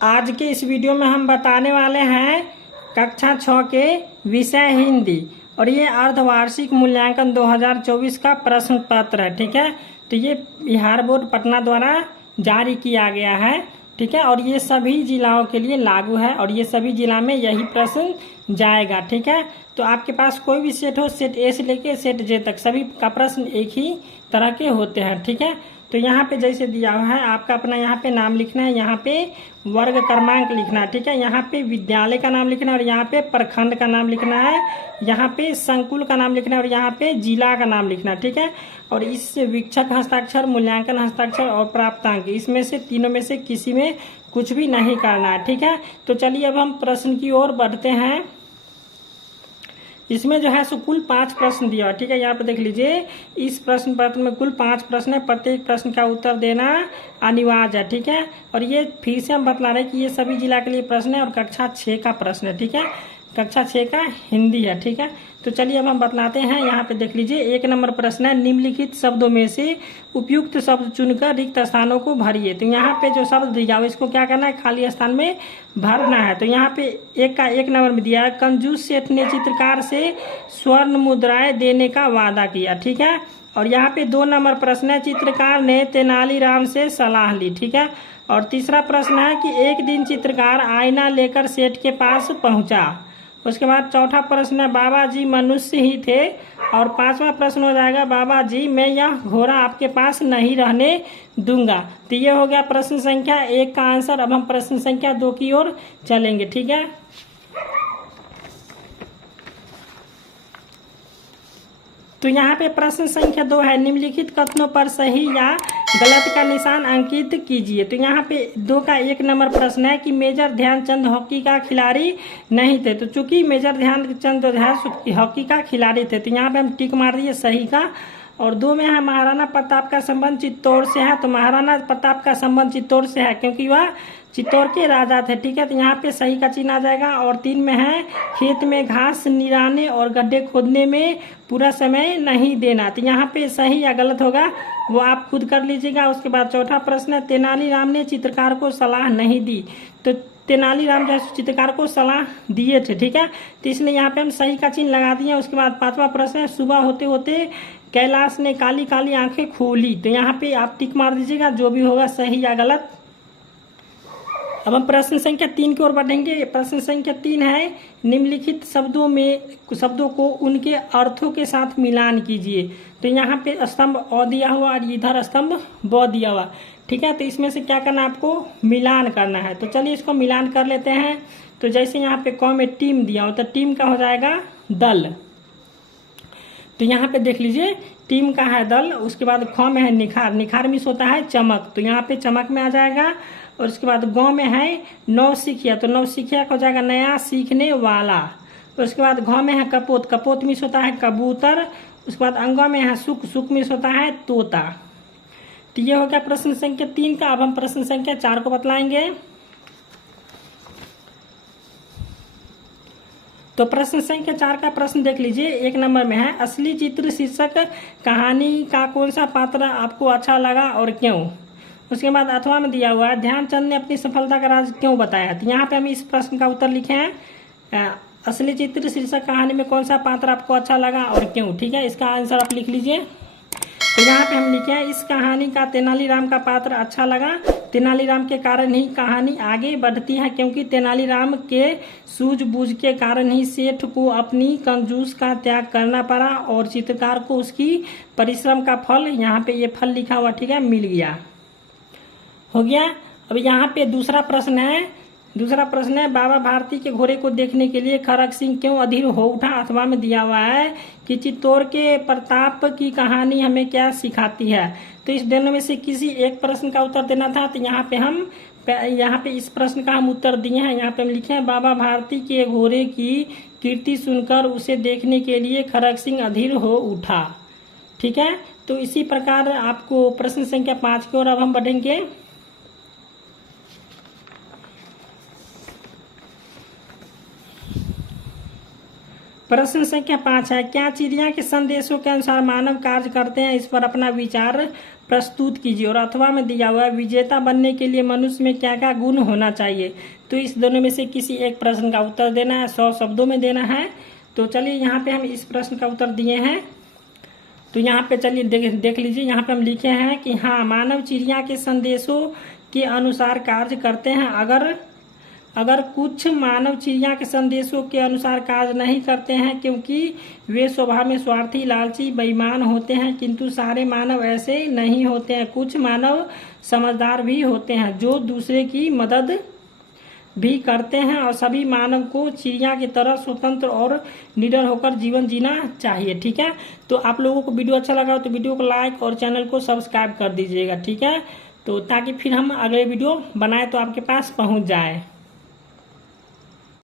आज के इस वीडियो में हम बताने वाले हैं कक्षा 6 के विषय हिंदी और ये अर्धवार्षिक मूल्यांकन 2024 का प्रश्न पत्र है। ठीक है, तो ये बिहार बोर्ड पटना द्वारा जारी किया गया है। ठीक है, और ये सभी जिलाओं के लिए लागू है और ये सभी जिला में यही प्रश्न जाएगा। ठीक है, तो आपके पास कोई भी सेट हो, सेट ए से लेके सेट जे तक सभी का प्रश्न एक ही तरह के होते हैं। ठीक है, तो यहाँ पे जैसे दिया हुआ है आपका अपना यहाँ पे नाम लिखना है, यहाँ पे वर्ग क्रमांक लिखना है। ठीक है, यहाँ पे विद्यालय का नाम लिखना है और यहाँ पे प्रखंड का नाम लिखना है, यहाँ पे संकुल का नाम लिखना है और यहाँ पे जिला का नाम लिखना है। ठीक है, और इस वीक्षक हस्ताक्षर, मूल्यांकन हस्ताक्षर और प्राप्तांक, इसमें से तीनों में से किसी में कुछ भी नहीं करना है। ठीक है, तो चलिए अब हम प्रश्न की ओर बढ़ते हैं। इसमें जो है सो कुल 5 प्रश्न दिया है। ठीक है, यहाँ पे देख लीजिए, इस प्रश्न पत्र में कुल 5 प्रश्न है, प्रत्येक प्रश्न का उत्तर देना अनिवार्य है। ठीक है, और ये फिर से हम बतला रहे हैं कि ये सभी जिला के लिए प्रश्न है और कक्षा 6 का प्रश्न है। ठीक है, कक्षा 6 का हिंदी है। ठीक है, तो चलिए अब हम बतलाते हैं। यहाँ पे देख लीजिए, 1 नंबर प्रश्न है, निम्नलिखित शब्दों में से उपयुक्त शब्द चुनकर रिक्त स्थानों को भरिए। तो यहाँ पे जो शब्द दिया हुआ इसको क्या करना है, खाली स्थान में भरना है। तो यहाँ पे 1 नंबर में दिया है, कंजूस सेठ ने चित्रकार से स्वर्ण मुद्राएं देने का वादा किया। ठीक है, और यहाँ पे 2 नंबर प्रश्न है, चित्रकार ने तेनालीराम से सलाह ली। ठीक है, और तीसरा प्रश्न है कि एक दिन चित्रकार आईना लेकर सेठ के पास पहुंचा। उसके बाद चौथा प्रश्न है, बाबा जी मनुष्य ही थे। और 5वां प्रश्न हो जाएगा, बाबा जी मैं यह घोड़ा आपके पास नहीं रहने दूंगा। तो ये हो गया प्रश्न संख्या 1 का आंसर। अब हम प्रश्न संख्या 2 की ओर चलेंगे। ठीक है, तो यहाँ पे प्रश्न संख्या 2 है, निम्नलिखित कथनों पर सही या गलत का निशान अंकित कीजिए। तो यहाँ पे 2 का 1 नंबर प्रश्न है कि मेजर ध्यानचंद हॉकी का खिलाड़ी नहीं थे। तो चूंकि मेजर ध्यानचंद जो है हॉकी का खिलाड़ी थे, तो यहाँ पे हम टिक मार दिए सही का। और 2 में है, महाराणा प्रताप का संबंध चित्तौड़ से है। तो महाराणा प्रताप का संबंध चित्तौड़ से है क्योंकि वह चित्तौड़ के राजा थे। ठीक है, तो यहाँ पे सही का चिन्ह आ जाएगा। और 3 में है, खेत में घास निराने और गड्ढे खोदने में पूरा समय नहीं देना। तो यहाँ पे सही या गलत होगा वो आप खुद कर लीजिएगा। उसके बाद चौथा प्रश्न है, तेनालीराम ने चित्रकार को सलाह नहीं दी। तो तेनालीराम जो चित्रकार को सलाह दिए थे। ठीक है, तो इसलिए यहाँ पे हम सही का चिन्ह लगा दिए। उसके बाद 5वां प्रश्न है, सुबह होते होते कैलाश ने काली काली आंखें खोली। तो यहाँ पे आप टिक मार दीजिएगा, जो भी होगा सही या गलत। अब हम प्रश्न संख्या 3 की ओर बढ़ेंगे। प्रश्न संख्या 3 है, निम्नलिखित शब्दों को उनके अर्थों के साथ मिलान कीजिए। तो यहाँ पे स्तंभ अ दिया हुआ और इधर स्तंभ ब दिया हुआ। ठीक है, तो इसमें से क्या करना है, आपको मिलान करना है। तो चलिए इसको मिलान कर लेते हैं। तो जैसे यहाँ पे क में टीम दिया हो, तो टीम का हो जाएगा दल। तो यहाँ पे देख लीजिए, टीम का है दल। उसके बाद ख में है निखार, निखार मिस होता है चमक, तो यहाँ पे चमक में आ जाएगा। और उसके बाद ग में है नौसिखिया, तो नौसिखिया का हो जाएगा नया सीखने वाला। उसके बाद घ में है कपोत, कपोत मिस होता है कबूतर। उसके बाद अंग में है सुख, सुख मिस होता है तोता। तो ये हो गया प्रश्न संख्या 3 का। अब हम प्रश्न संख्या 4 को बतलाएंगे। तो प्रश्न संख्या 4 का प्रश्न देख लीजिए, 1 नंबर में है, असली चित्र शीर्षक कहानी का कौन सा पात्र आपको अच्छा लगा और क्यों। उसके बाद अथवा में दिया हुआ है, ध्यानचंद ने अपनी सफलता का राज क्यों बताया। तो यहाँ पे हम इस प्रश्न का उत्तर लिखे हैं, असली चित्र शीर्षक कहानी में कौन सा पात्र आपको अच्छा लगा और क्यों। ठीक है, इसका आंसर आप लिख लीजिए। तो यहाँ पे हम लिखे हैं, इस कहानी का तेनालीराम का पात्र अच्छा लगा। तेनालीराम के कारण ही कहानी आगे बढ़ती है क्योंकि तेनालीराम के सूझबूझ के कारण ही सेठ को अपनी कंजूस का त्याग करना पड़ा और चित्रकार को उसकी परिश्रम का फल, यहाँ पे ये फल लिखा हुआ, ठीक है, मिल गया। हो गया। अब यहाँ पे दूसरा प्रश्न है, बाबा भारती के घोड़े को देखने के लिए खड़ग सिंह क्यों अधीर हो उठा। अथवा में दिया हुआ है कि चित्तौड़ के प्रताप की कहानी हमें क्या सिखाती है। तो इस दोनों में से किसी एक प्रश्न का उत्तर देना था। तो यहाँ पे इस प्रश्न का हम उत्तर दिए हैं। यहाँ पे हम लिखे हैं, बाबा भारती के घोड़े की कीर्ति सुनकर उसे देखने के लिए खड़ग सिंह अधीर हो उठा। ठीक है, तो इसी प्रकार आपको प्रश्न संख्या 5 की ओर अब हम बढ़ेंगे। प्रश्न संख्या 5 है, क्या चिड़िया के संदेशों के अनुसार मानव कार्य करते हैं? इस पर अपना विचार प्रस्तुत कीजिए। और अथवा में दिया हुआ है, विजेता बनने के लिए मनुष्य में क्या क्या गुण होना चाहिए? तो इस दोनों में से किसी एक प्रश्न का उत्तर देना है, 100 शब्दों में देना है। तो चलिए यहाँ पे हम इस प्रश्न का उत्तर दिए हैं। तो यहाँ पे चलिए देख लीजिए, यहाँ पे हम लिखे हैं कि हाँ, मानव चिड़िया के संदेशों के अनुसार कार्य करते हैं। अगर कुछ मानव चिड़िया के संदेशों के अनुसार कार्य नहीं करते हैं, क्योंकि वे स्वभाव में स्वार्थी, लालची, बेईमान होते हैं। किंतु सारे मानव ऐसे नहीं होते हैं। कुछ मानव समझदार भी होते हैं, जो दूसरे की मदद भी करते हैं। और सभी मानव को चिड़िया की तरह स्वतंत्र और निडर होकर जीवन जीना चाहिए। ठीक है, तो आप लोगों को वीडियो अच्छा लगा तो वीडियो को लाइक और चैनल को सब्सक्राइब कर दीजिएगा। ठीक है, तो ताकि फिर हम अगले वीडियो बनाए तो आपके पास पहुंच जाए।